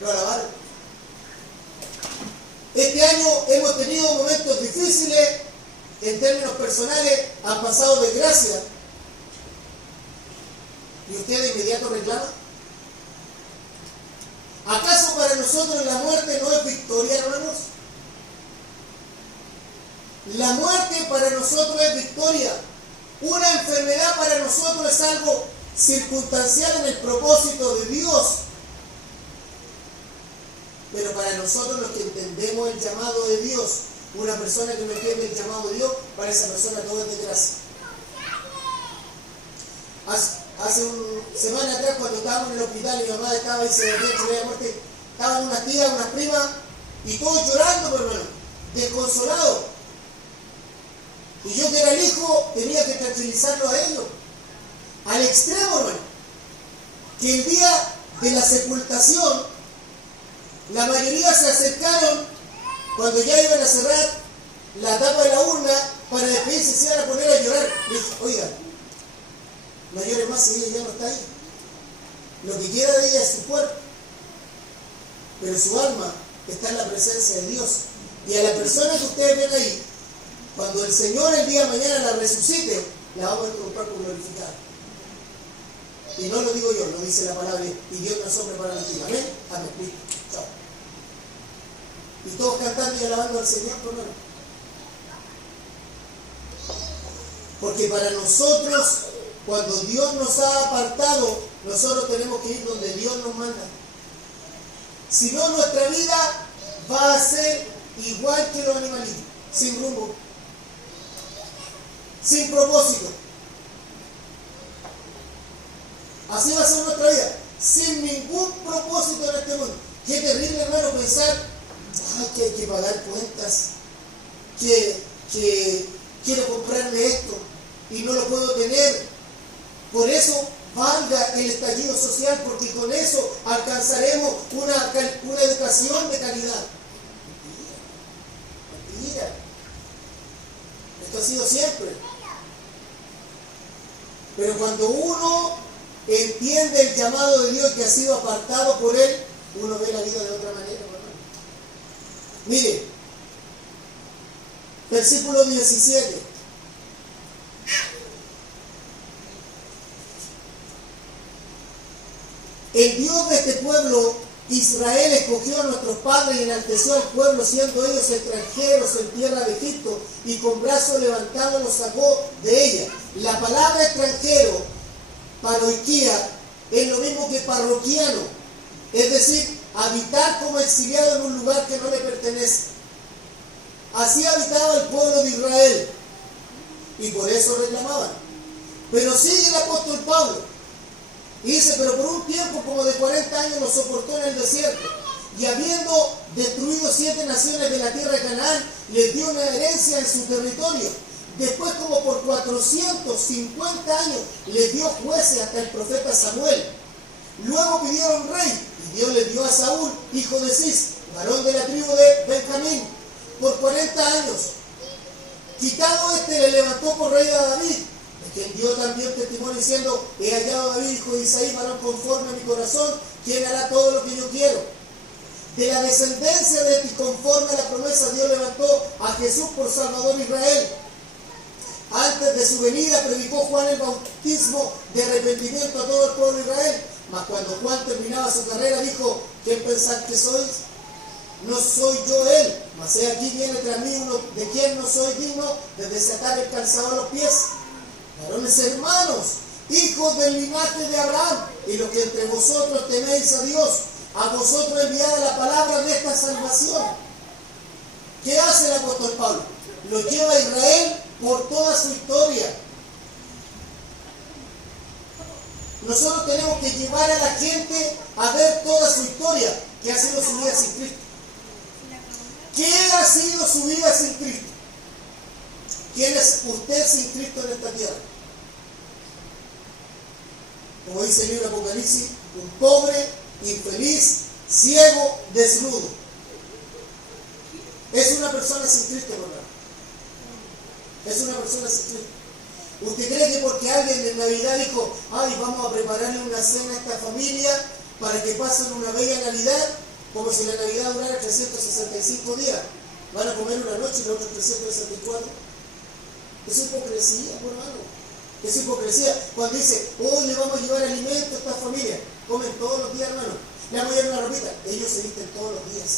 Lo alabaron. Este año hemos tenido momentos difíciles en términos personales, han pasado desgracias. ¿Y usted de inmediato reclama? ¿Acaso para nosotros la muerte no es victoria, hermanos? La muerte para nosotros es victoria. Una enfermedad para nosotros es algo circunstancial en el propósito de Dios. Pero para nosotros los que entendemos el llamado de Dios, una persona que no entiende el llamado de Dios, para esa persona todo es desgracia. Hace una semana atrás, cuando estábamos en el hospital, mi mamá estaba y se veía muerte, estaban unas tías, unas primas, y todos llorando, pero hermano, desconsolados. Y yo, que era el hijo, tenía que tranquilizarlo a ellos. Al extremo, hermano, que el día de la sepultación, la mayoría se acercaron cuando ya iban a cerrar la tapa de la urna para despedirse, se iban a poner a llorar. Le dije, oiga, no llore más si ella ya no está ahí. Lo que queda de ella es su cuerpo, pero su alma está en la presencia de Dios. Y a la persona que ustedes ven ahí, cuando el Señor el día de mañana la resucite, la vamos a encontrar por glorificada. Y no lo digo yo, lo dice la palabra, y Dios no es hombre para mentir. Amén. Amén. Listo. Chao. Y todos cantando y alabando al Señor, por menos. Porque para nosotros, cuando Dios nos ha apartado, nosotros tenemos que ir donde Dios nos manda. Si no, nuestra vida va a ser igual que los animalitos, sin rumbo, sin propósito. Así va a ser nuestra vida, sin ningún propósito en este mundo. Qué terrible, hermano, pensar que hay que pagar cuentas, que quiero comprarme esto y no lo puedo tener. Por eso valga el estallido social, porque con eso alcanzaremos una educación de calidad. Mentira. Esto ha sido siempre. Pero cuando uno entiende el llamado de Dios que ha sido apartado por Él, uno ve la vida de otra manera, hermano. Mire, versículo 17. El Dios de este pueblo, Israel, escogió a nuestros padres y enalteció al pueblo, siendo ellos extranjeros en tierra de Egipto, y con brazo levantado los sacó de ella. La palabra extranjero, paroiquía, es lo mismo que parroquiano, es decir, habitar como exiliado en un lugar que no le pertenece. Así habitaba el pueblo de Israel, y por eso reclamaban. Pero sigue el apóstol Pablo, y dice, pero por un tiempo como de 40 años lo soportó en el desierto, y habiendo destruido 7 naciones de la tierra de Canaán, les dio una herencia en su territorio. Después, como por 450 años, les dio jueces hasta el profeta Samuel. Luego pidieron rey, y Dios les dio a Saúl, hijo de Cis, varón de la tribu de Benjamín, por 40 años. Quitado este, le levantó por rey a David, de quien dio también testimonio diciendo, he hallado a David, hijo de Isaí, varón conforme a mi corazón, quien hará todo lo que yo quiero. De la descendencia de este, conforme a la promesa, Dios levantó a Jesús por Salvador Israel. Antes de su venida predicó Juan el bautismo de arrepentimiento a todo el pueblo de Israel. Mas cuando Juan terminaba su carrera, dijo, ¿quién pensáis que sois? No soy yo él, mas he aquí viene tras mí uno de quien no soy digno de desatar el calzado a los pies. Varones hermanos, hijos del linaje de Abraham, y los que entre vosotros teméis a Dios, a vosotros enviada la palabra de esta salvación. ¿Qué hace el apóstol Pablo? Lo lleva a Israel por toda su historia. Nosotros tenemos que llevar a la gente a ver toda su historia, que ha sido su vida sin Cristo. ¿Qué ha sido su vida sin Cristo? ¿Quién es usted sin Cristo en esta tierra? Como dice el libro de Apocalipsis, un pobre, infeliz, ciego, desnudo. Es una persona sin Cristo, hermano. Es una persona sin Cristo. ¿Usted cree que porque alguien en Navidad dijo, ay, vamos a prepararle una cena a esta familia para que pasen una bella Navidad, como si la Navidad durara 365 días? ¿Van a comer una noche y los otros 364? Es hipocresía, hermano. Es hipocresía. Cuando dice, hoy le vamos a llevar alimento a esta familia, comen todos los días, hermano. Le vamos a llevar una ropita, ellos se visten todos los días.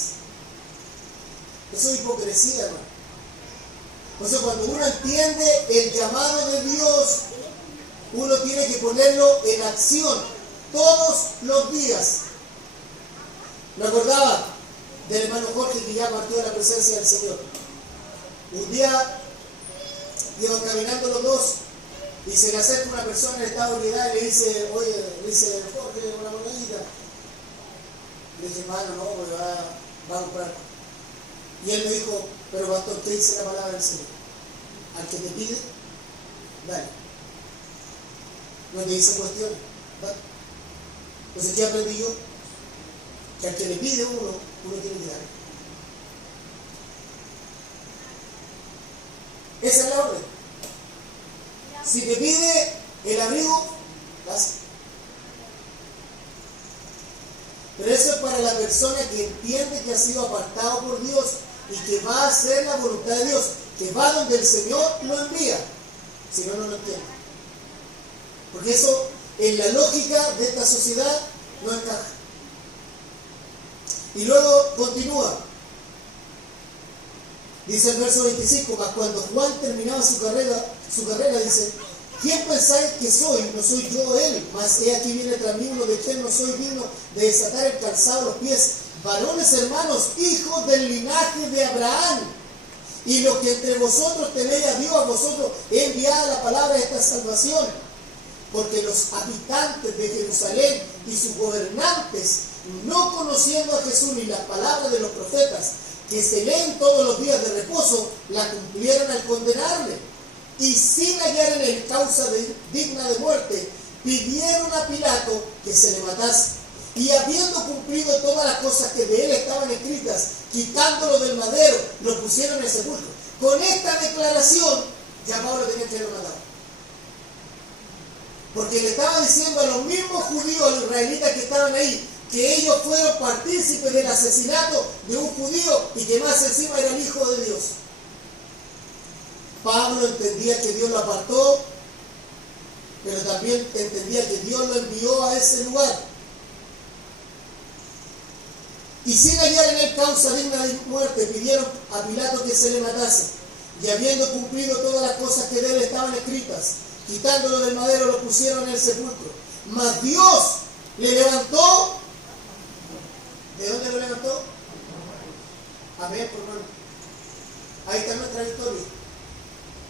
Eso es hipocresía, hermano. Entonces, cuando uno entiende el llamado de Dios, uno tiene que ponerlo en acción todos los días. Me acordaba del hermano Jorge, que ya partió de la presencia del Señor. Un día iban caminando los dos y se le acerca una persona en estado de ebriedad y le dice, oye, Jorge, una monedita. Le dije, hermano, no, pues va a comprar. Y él me dijo, pero pastor, ¿qué dice la palabra del Señor? Al que te pide, dale. No te dice cuestión, dale. Entonces, ¿qué aprendí yo? Que al que le pide uno tiene que dar. Esa es la orden. Si te pide el abrigo, das. Pero eso es para la persona que entiende que ha sido apartado por Dios y que va a hacer la voluntad de Dios, que va donde el Señor lo envía. Si no, no lo entiende. Porque eso, en la lógica de esta sociedad, no encaja. Y luego continúa. Dice el verso 25, mas cuando Juan terminaba su carrera dice, ¿quién pensáis que soy? No soy yo él, mas he aquí viene tras mí uno de quien no soy digno de desatar el calzado a los pies. Varones hermanos, hijos del linaje de Abraham, y los que entre vosotros tenéis a Dios, a vosotros he enviado la palabra de esta salvación, porque los habitantes de Jerusalén y sus gobernantes, no conociendo a Jesús ni las palabras de los profetas, que se leen todos los días de reposo, la cumplieron al condenarle. Y sin hallar en él causa digna de muerte, pidieron a Pilato que se le matase. Y habiendo cumplido todas las cosas que de él estaban escritas, quitándolo del madero, lo pusieron en el sepulcro. Con esta declaración, ya Pablo tenía que haberlo matado. Porque le estaba diciendo a los mismos judíos, a los israelitas que estaban ahí, que ellos fueron partícipes del asesinato de un judío y que más encima era el Hijo de Dios. Pablo entendía que Dios lo apartó, pero también entendía que Dios lo envió a ese lugar. Y sin hallar en él causa digna de muerte, pidieron a Pilato que se le matase. Y habiendo cumplido todas las cosas que de él estaban escritas, quitándolo del madero, lo pusieron en el sepulcro. Mas Dios le levantó. ¿De dónde lo levantó? Amén, hermano. Ahí está nuestra victoria.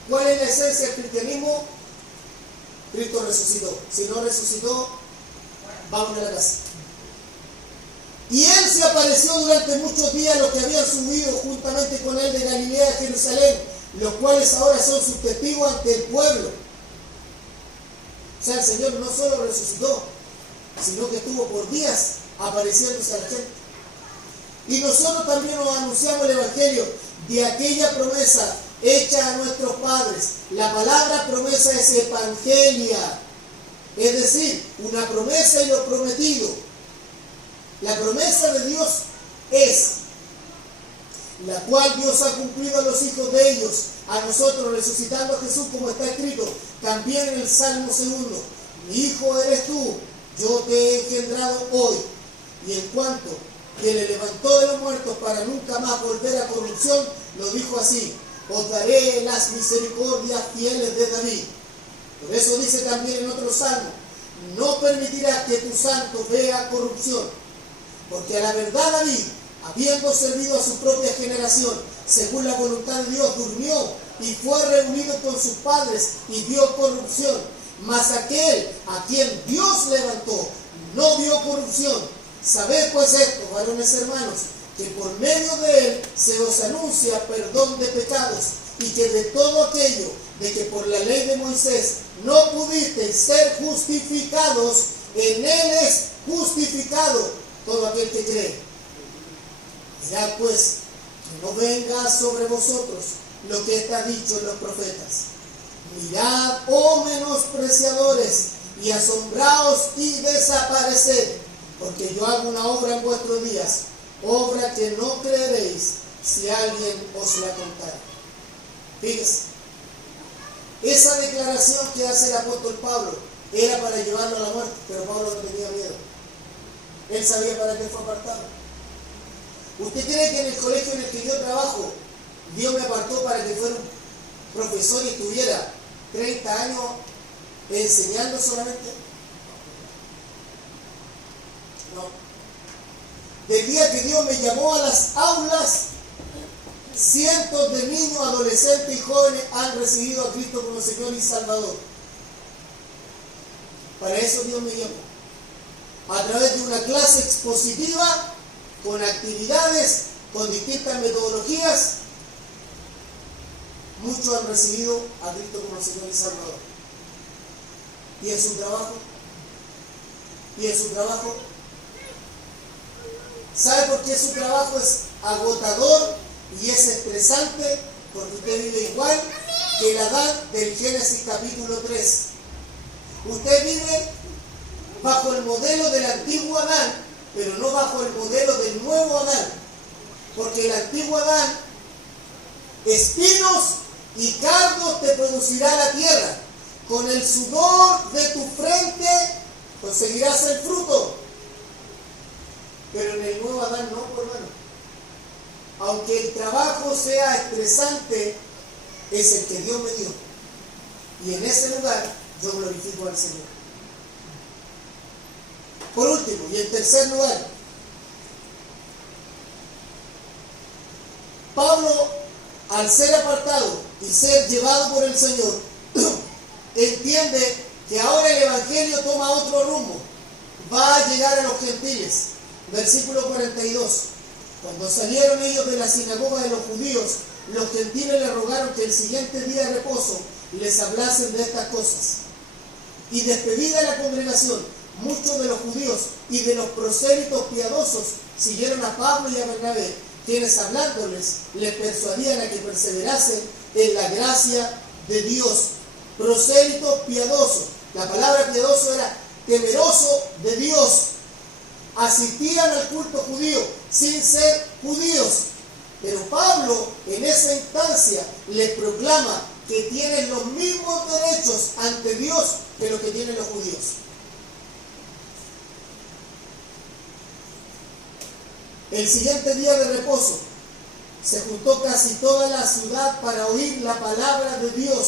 ¿Cuál es la esencia del cristianismo? Cristo resucitó. Si no resucitó, vamos a la casa. Y él se apareció durante muchos días a los que habían subido juntamente con él de Galilea a Jerusalén, los cuales ahora son sus testigos ante el pueblo. O sea, el Señor no solo resucitó, sino que estuvo por días apareciéndose a la gente. Y nosotros también nos anunciamos el Evangelio de aquella promesa hecha a nuestros padres. La palabra promesa es evangelia, es decir, una promesa y lo prometido. La promesa de Dios es la cual Dios ha cumplido a los hijos de ellos, a nosotros resucitando a Jesús, como está escrito también en el Salmo 2: mi hijo eres tú, yo te he engendrado hoy. Y en cuanto que le levantó de los muertos para nunca más volver a corrupción, lo dijo así: os daré las misericordias fieles de David. Por eso dice también en otro salmo: no permitirás que tu santo vea corrupción. Porque a la verdad David, habiendo servido a su propia generación, según la voluntad de Dios, durmió y fue reunido con sus padres y vio corrupción. Mas aquel a quien Dios levantó no vio corrupción. Sabed pues esto, varones hermanos, que por medio de él se os anuncia perdón de pecados, y que de todo aquello de que por la ley de Moisés no pudisteis ser justificados, en él es justificado todo aquel que cree. Mirad pues, que no venga sobre vosotros lo que está dicho en los profetas. Mirad, oh menospreciadores, y asombraos y desapareced, porque yo hago una obra en vuestros días, obra que no creeréis si alguien os la contara. Fíjense, esa declaración que hace el apóstol Pablo era para llevarlo a la muerte, pero Pablo no tenía miedo. Él sabía para qué fue apartado. ¿Usted cree que en el colegio en el que yo trabajo, Dios me apartó para que fuera un profesor y estuviera 30 años enseñando solamente? No. Del día que Dios me llamó a las aulas, cientos de niños, adolescentes y jóvenes han recibido a Cristo como Señor y Salvador. Para eso Dios me llamó. A través de una clase expositiva, con actividades, con distintas metodologías, muchos han recibido a Cristo como Señor y Salvador. ¿Y en su trabajo? ¿Y en su trabajo? ¿Sabe por qué su trabajo es agotador y es estresante? Porque usted vive igual que el Adán del Génesis capítulo 3. Usted vive bajo el modelo del antiguo Adán, pero no bajo el modelo del nuevo Adán. Porque el antiguo Adán, espinos y cardos te producirá la tierra. Con el sudor de tu frente conseguirás el fruto. Pero en el nuevo Adán no, hermano. Aunque el trabajo sea estresante, es el que Dios me dio. Y en ese lugar yo glorifico al Señor. Por último, y en tercer lugar, Pablo, al ser apartado y ser llevado por el Señor, entiende que ahora el Evangelio toma otro rumbo. Va a llegar a los gentiles. Versículo 42. Cuando salieron ellos de la sinagoga de los judíos, los gentiles le rogaron que el siguiente día de reposo les hablasen de estas cosas. Y despedida la congregación, muchos de los judíos y de los prosélitos piadosos siguieron a Pablo y a Bernabé, quienes hablándoles les persuadían a que perseverasen en la gracia de Dios. Prosélitos piadosos. La palabra piadoso era temeroso de Dios. Asistían al culto judío sin ser judíos. Pero Pablo en esa instancia les proclama que tienen los mismos derechos ante Dios que los que tienen los judíos. El siguiente día de reposo se juntó casi toda la ciudad para oír la palabra de Dios.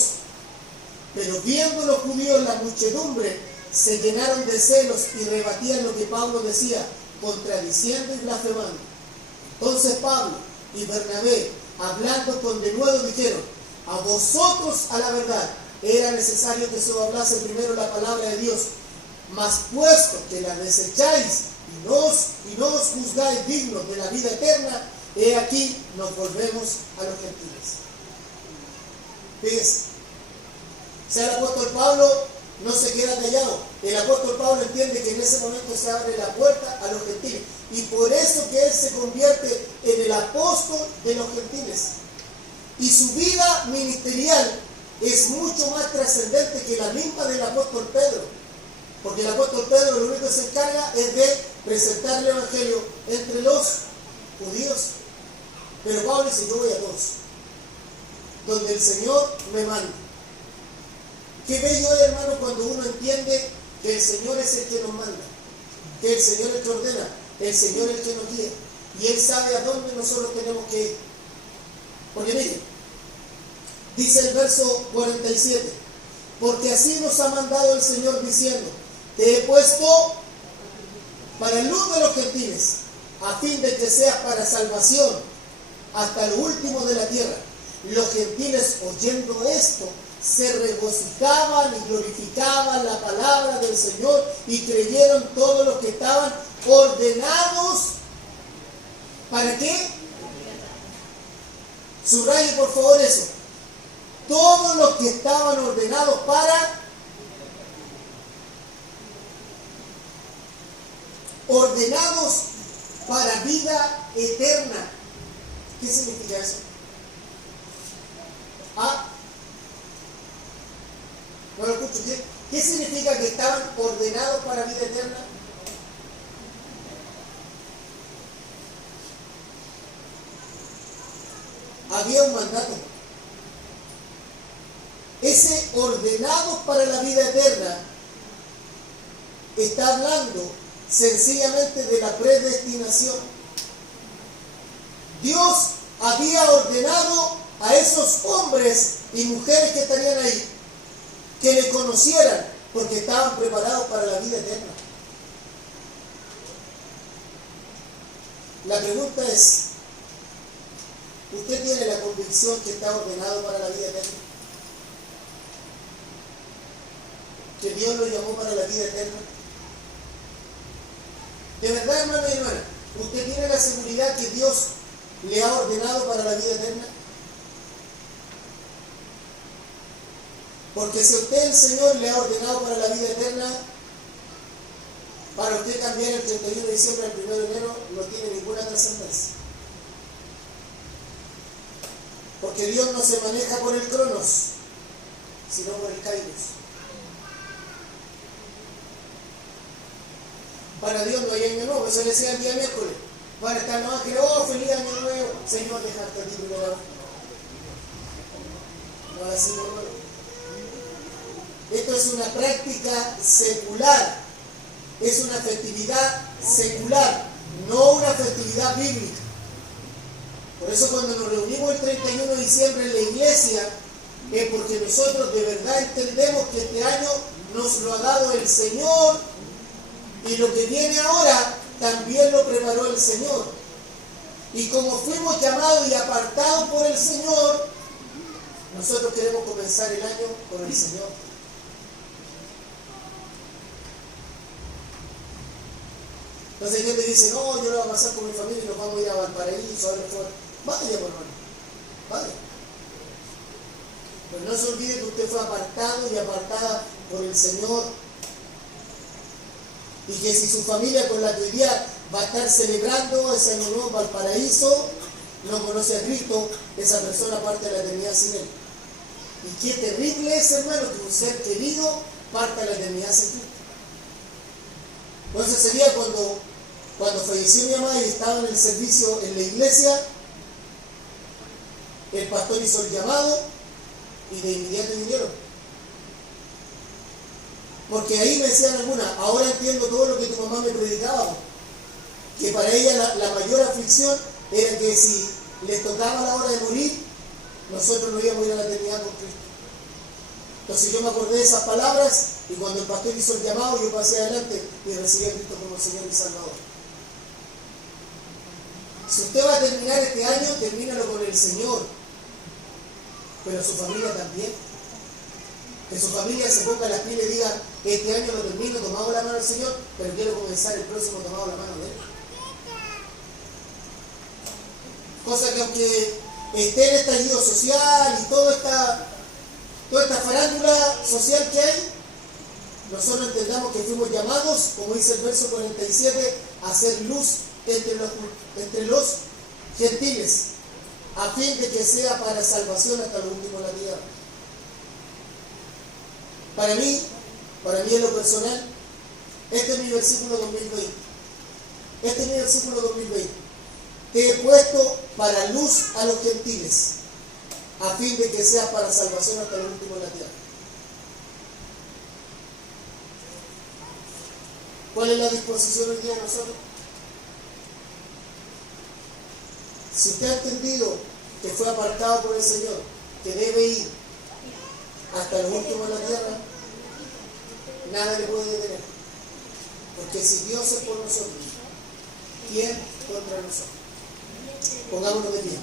Pero viendo los judíos la muchedumbre, se llenaron de celos y rebatían lo que Pablo decía, contradiciendo y blasfemando. Entonces Pablo y Bernabé, hablando con denuedo, dijeron: a vosotros a la verdad era necesario que se os hablase primero la palabra de Dios, mas puesto que la desecháis y no os juzgáis dignos de la vida eterna, he aquí nos volvemos a los gentiles. Fíjense, o sea, el apóstol Pablo no se queda callado. El apóstol Pablo entiende que en ese momento se abre la puerta a los gentiles. Y por eso que él se convierte en el apóstol de los gentiles. Y su vida ministerial es mucho más trascendente que la misma del apóstol Pedro. Porque el apóstol Pedro lo único que se encarga es de presentar el evangelio entre los judíos. Pero Pablo dice: yo voy a todos, donde el Señor me manda. Qué bello es, hermano, cuando uno entiende que el Señor es el que nos manda, que el Señor es el que ordena, el Señor es el que nos guía, y Él sabe a dónde nosotros tenemos que ir. Porque miren, dice el verso 47, porque así nos ha mandado el Señor diciendo: te he puesto para luz de los gentiles, a fin de que seas para salvación hasta lo último de la tierra. Los gentiles, oyendo esto, se regocijaban y glorificaban la palabra del Señor y creyeron todos los que estaban ordenados. ¿Para qué? Subraye por favor eso. Todos los que estaban ordenados para vida eterna. ¿Qué significa eso? No lo escucho. ¿Qué significa que estaban ordenados para vida eterna? Había un mandato. Ese ordenados para la vida eterna está hablando sencillamente de la predestinación. Dios había ordenado a esos hombres y mujeres que estarían ahí que le conocieran porque estaban preparados para la vida eterna. La pregunta es, ¿usted tiene la convicción que está ordenado para la vida eterna? ¿Que Dios lo llamó para la vida eterna? De verdad, hermano y hermana, ¿usted tiene la seguridad que Dios le ha ordenado para la vida eterna? Porque si a usted el Señor le ha ordenado para la vida eterna, para usted cambiar el 31 de diciembre al 1 de enero no tiene ninguna trascendencia. Porque Dios no se maneja por el cronos, sino por el kairos. Para Dios no hay año nuevo, eso le decía el día miércoles. Van a estar los ángeles, oh, feliz año nuevo. Señor, dejarte aquí primero. No así, hermano. Esto es una práctica secular. Es una festividad secular, no una festividad bíblica. Por eso cuando nos reunimos el 31 de diciembre en la iglesia, es porque nosotros de verdad entendemos que este año nos lo ha dado el Señor. Y lo que viene ahora también lo preparó el Señor. Y como fuimos llamados y apartados por el Señor, nosotros queremos comenzar el año con el Señor. Entonces Dios te dice, no, yo lo voy a pasar con mi familia y nos vamos a ir a Valparaíso, a ver fuera. Vaya, por hermano, vaya. Pero no se olvide que usted fue apartado y apartada por el Señor. Y que si su familia con la que hoy día va a estar celebrando ese año nuevo Valparaíso, no conoce a Cristo, esa persona parte de la eternidad sin Él. Y qué terrible es, hermano, que un ser querido parta de la eternidad sin Cristo. Entonces sería cuando falleció mi mamá y estaba en el servicio en la iglesia, el pastor hizo el llamado y de inmediato vinieron. Porque ahí me decían algunas, ahora entiendo todo lo que tu mamá me predicaba, que para ella la mayor aflicción era que si les tocaba la hora de morir, nosotros no íbamos a ir a la eternidad con Cristo. Entonces yo me acordé de esas palabras y cuando el pastor hizo el llamado, yo pasé adelante y recibí a Cristo como Señor y Salvador. Si usted va a terminar este año, termínalo con el Señor, pero su familia también. Que su familia se ponga las pilas y diga, este año lo termino, tomamos la mano del Señor, pero quiero comenzar el próximo tomado la mano de Él. Cosa que aunque esté el estallido social y toda esta farándula social que hay, nosotros entendamos que fuimos llamados, como dice el verso 47, a hacer luz entre los gentiles, a fin de que sea para salvación hasta lo último de la tierra. Para mí en lo personal, este es mi versículo 2020. Este es mi versículo 2020. Te he puesto para luz a los gentiles, a fin de que sea para salvación hasta el último de la tierra. ¿Cuál es la disposición hoy día de nosotros? Si usted ha entendido que fue apartado por el Señor, que debe ir hasta lo último de la tierra, nada le puede detener. Porque si Dios es por nosotros, ¿quién contra nosotros? Pongámonos de pie.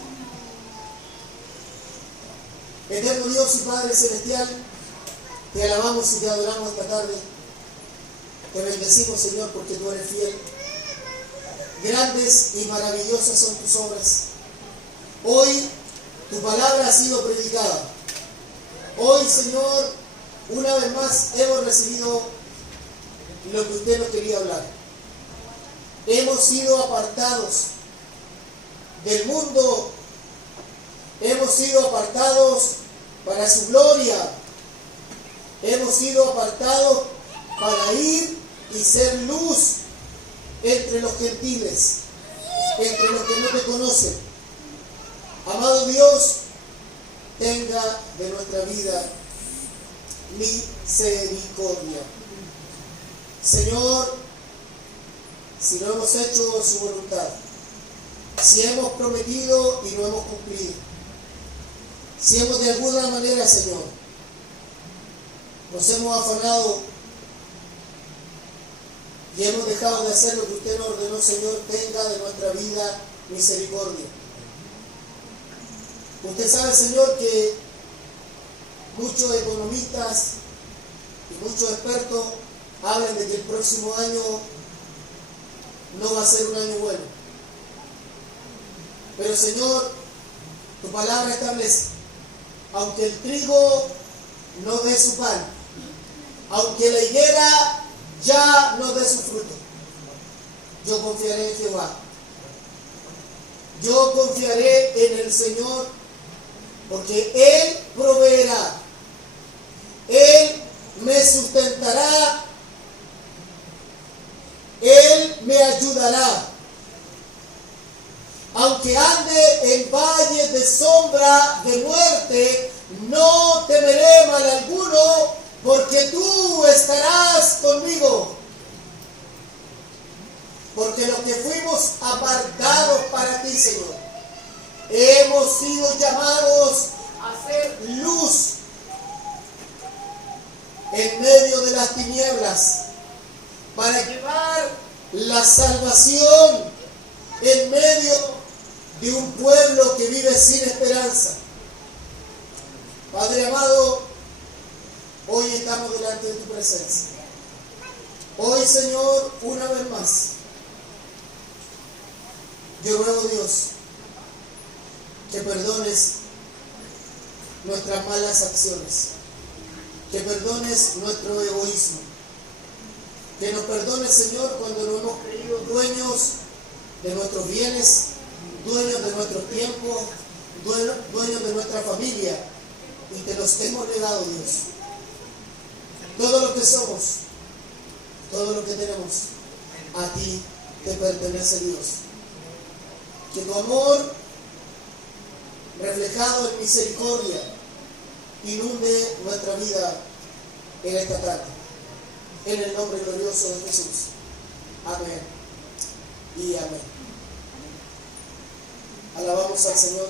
Eterno Dios y Padre Celestial, te alabamos y te adoramos esta tarde. Te bendecimos, Señor, porque tú eres fiel. Grandes y maravillosas son tus obras. Hoy tu palabra ha sido predicada. Hoy, Señor, una vez más hemos recibido lo que usted nos quería hablar. Hemos sido apartados del mundo. Hemos sido apartados para su gloria. Hemos sido apartados para ir y ser luz entre los gentiles, entre los que no te conocen. Amado Dios, tenga de nuestra vida misericordia. Señor, si no hemos hecho su voluntad, si hemos prometido y no hemos cumplido, si hemos de alguna manera, Señor, nos hemos afanado y hemos dejado de hacer lo que usted nos ordenó, Señor, tenga de nuestra vida misericordia. Usted sabe, Señor, que muchos economistas y muchos expertos hablan de que el próximo año no va a ser un año bueno. Pero, Señor, tu palabra establece, aunque el trigo no dé su pan, aunque la higuera ya no dé su fruto, yo confiaré en Jehová. Yo confiaré en el Señor, porque Él proveerá, Él me sustentará, Él me ayudará. Aunque ande en valle de sombra de muerte, no temeré mal alguno, porque tú estarás conmigo. Porque los que fuimos apartados para ti, Señor, hemos sido llamados a ser luz en medio de las tinieblas, para llevar la salvación en medio de un pueblo que vive sin esperanza. Padre amado, hoy estamos delante de tu presencia. Hoy, Señor, una vez más, yo ruego, Dios, que perdones nuestras malas acciones, que perdones nuestro egoísmo, que nos perdones, Señor, cuando no hemos creído dueños de nuestros bienes, dueños de nuestro tiempo, dueños de nuestra familia, y te los hemos negado, Dios. Todo lo que somos, todo lo que tenemos, a ti te pertenece, Dios. Que tu amor, reflejado en misericordia, inunde nuestra vida en esta tarde. En el nombre glorioso de Jesús. Amén y amén. Alabamos al Señor.